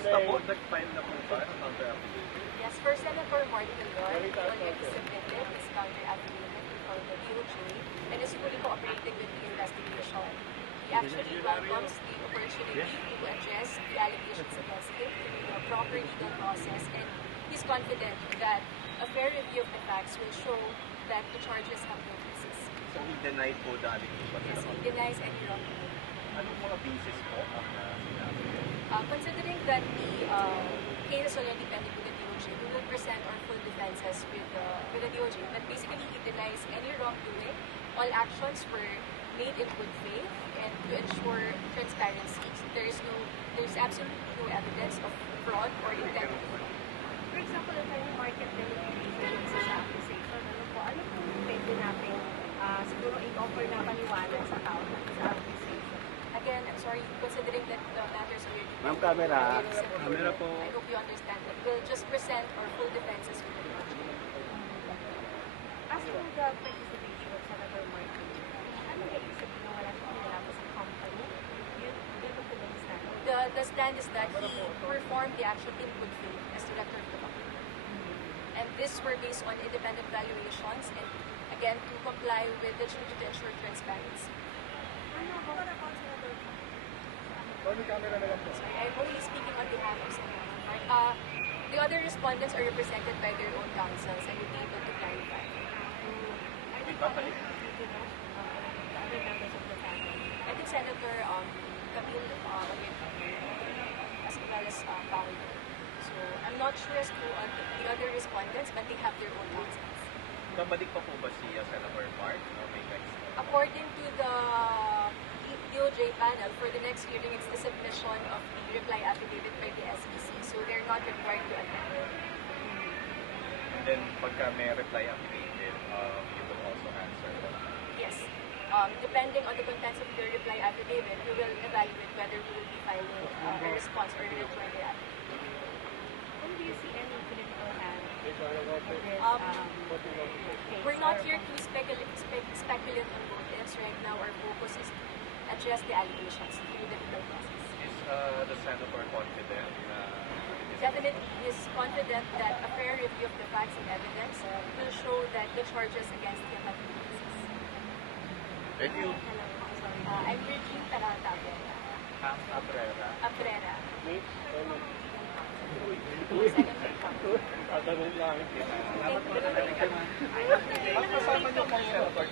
Kamusta po? Nag-file na po ba ng counter affidavit? Yes, for Senator Martin Lord, he already submitted his counter affidavit before the DOJ and is fully cooperating with the investigation. He actually welcomes the opportunity to address the allegations against him through the proper legal process, and he's confident that a fair review of the facts will show that the charges have no basis. So he denied po the allegations? Yes, he denies any wrongdoing. Anong mga basis po ang sinabi? Considering that the case is already pending with the DOJ, we will present our full defenses with the DOJ. But basically, he denies any wrongdoing. All actions were made in good faith and to ensure transparency. There's absolutely no evidence of fraud or intent. For example, if any market manipulation sa accusation, ano po pwede natin siguro i-offer na paniwala sa tao sa accusation? Again, I'm sorry, considering that the matters are already Ma'am, camera. Camera po. I hope you understand that. We'll just present our full defenses with the DOJ. As for the participation of Senator Martin, ano yung ibig sabihin na wala siyang kinalaman sa company? Yun po po yung stand. The stand is that he performed the action in good faith as director of the company. And these were based on independent valuations and, again, to comply with the duty to ensure transparency. Sorry, I'm only speaking on behalf of Senator Mark. The other respondents are represented by their own counsels. I will be able to clarify. I think other members of the family. I think Senator Camille as well as Paolo. So I'm not sure as to the other respondents, but they have their own counsels. Babalik pa po ba si Senator Mark? Or may next? According to the DOJ panel, for the next hearing, it's the submission of the reply affidavit by the SEC, so they're not required to attend. And then pagka may reply affidavit, you will also answer that. Yes. Depending on the contents of the reply affidavit, we will evaluate whether we will be filing a response or a reply affidavit. When do you see any political hand in this case? We're not here to speculate on motives. Right now, our focus is to address the allegations through the legal process. Is the Senator confident na Definitely, he is confident that a fair review of the facts and evidence will show that the charges against him have been basis. Thank you. I'm Regine Tarantapia. Abrera. Abrera. Tatanong lang. Kasama niyo kay Senator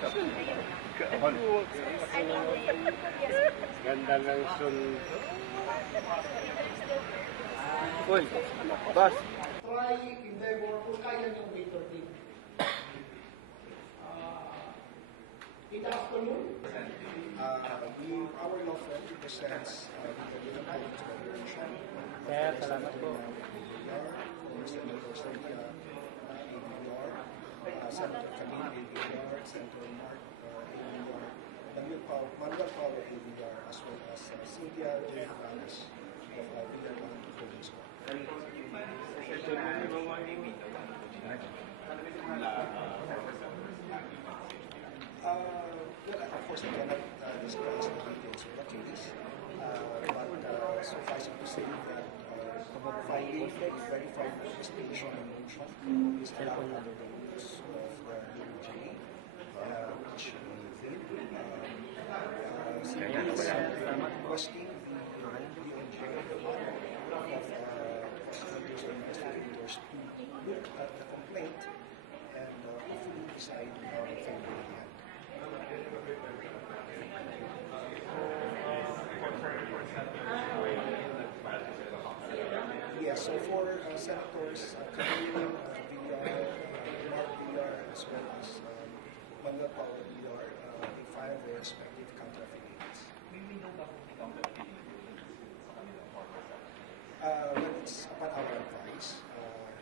Ganda ng sun. Uy, boss. Try, endeavor, kung kaya niyong later din. Good afternoon. Our law firm represents the Philippine Federation. Sir, salamat po. Senator Cynthia, ABR, Senator Camille, ABR, Senator Mark, ABR, Manuel Paulo, ABR, as well as Cynthia J. Morales of VR Land Holdings Corp. Well, of course, I cannot discuss the details of the case, but suffice it to say that filing a verified manifestation and motion is allowed under the rules of the DOJ, which we did. Simply requesting the DOJ of prosecutors or investigators to look at the complaint and hopefully decide on a favorable hand. Yes, so for Senators Camille, VR, Mark VR, as well as Manuel Paulo VR, they filed their respective counter affidavits. Well, it's upon our advice,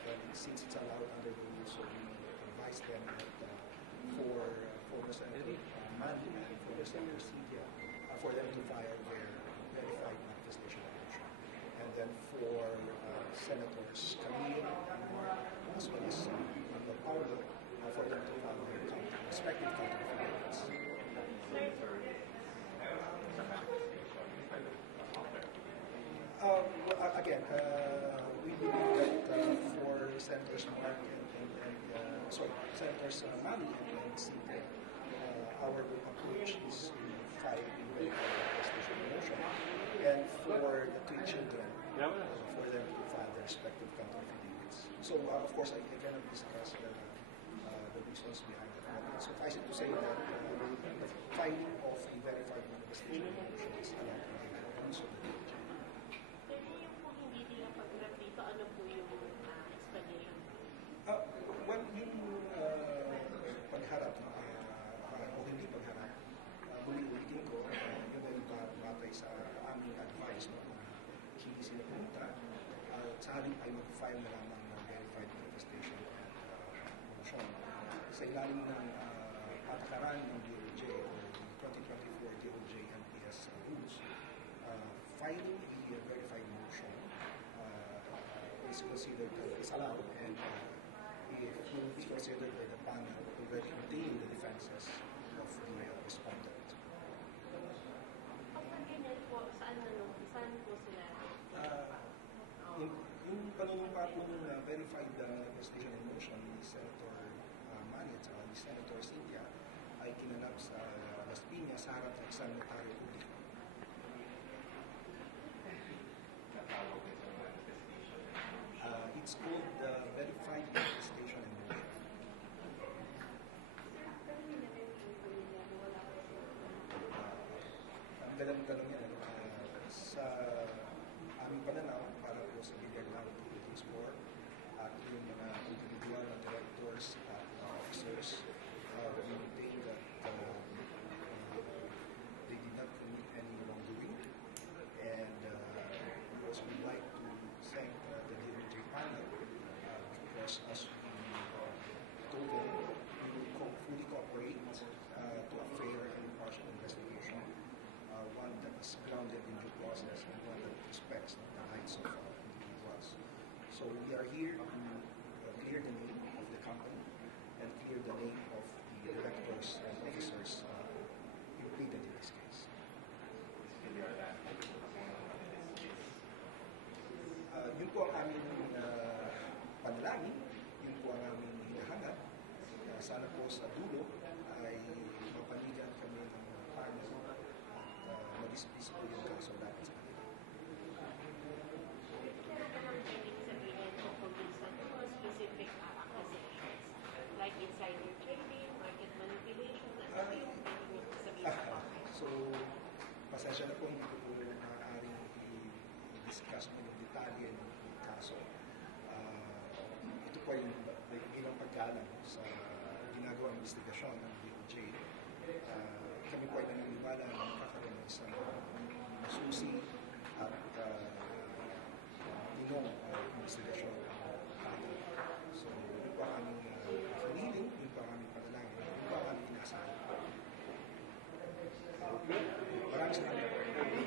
and since it's allowed under the rules, so we advise them that for the Senator Mandy and for the Senator Cynthia, for them to file their verified manifestation of motion. And then for Senators Camille and Mark, as well as Manuel Paulo, for them to file their respective counter affidavits. Again, we believe that for Senators Mark Senators Manny and Cynthia, our approach is to file a constitutional motion, and for the three children, for them to file their respective counter affidavits. So, of course, I cannot discuss the reasons behind that. But suffice it to say that the filing of a verified manifestation motion is allowed to be rules of the DOJ. Pero yung kung hindi nila pag-grab dito, ano po yung explanation? Well, yung pagharap o hindi pagharap, ulitin ko, yun ay batay sa aming advice no, na hindi sila pumunta at sa halip ay mag-file na lamang ng verified manifestation at motion. Sa ilalim ng patakaran ng DOJ o 2024 DOJ NPS rules, filing a verified motion is considered is allowed and is considered by the panel already contain the defenses of the respondent. Kapag ganyan po, saan po sila? Yung panunumpa po ng verified manifestation and motion ni Senator Manny at ni Senator Cynthia ay kinanap sa Las Piñas sa harap ng isang notaryo publiko. It's called the verified manifestation and motion. Ang galang tanong yan, sa aming pananaw para po sa Bigyan ng Meetings Board at yung mga individual na directors at officers, we maintain that they did not commit any wrongdoing, and we also would like to thank the DOJ panel because as we told them, we will fully cooperate to a fair and impartial investigation, one that is grounded in due process and one that respects the rights of individuals. So we are here to clear the name of the company and clear the name of the directors and officers implicated in this case. Yun po ang aming panalangin, yun po ang aming hinahangad. Sana po sa dulo ay mapanigan kami ng panel at mag-ispis po yung kaso dahil sa kanila. Pero naman pwedeng sabihin kung minsan mga specific accusations like insider trading, market manipulation, ano yung pwedeng sabihin sa bakit? So, pasensya na po, hindi ko po maaaring i-discuss mo yung detalye ng kaso. Ito po yung ilang pagkalang sa ginagawang investigasyon ng DOJ. Kami po ay naniniwala na magkakaroon ng isang susi at ninong investigasyon